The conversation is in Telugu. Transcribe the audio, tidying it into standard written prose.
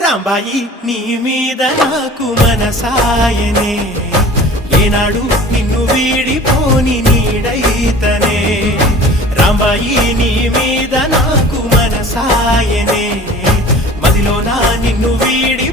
రాంబాయి నీ మీద నాకు మనసాయనే ఏనాడు నిన్ను వీడిపోని నీడైతనే రాంబాయి నీ మీద నాకు మనసాయనే మదిలో నా నిన్ను వీడి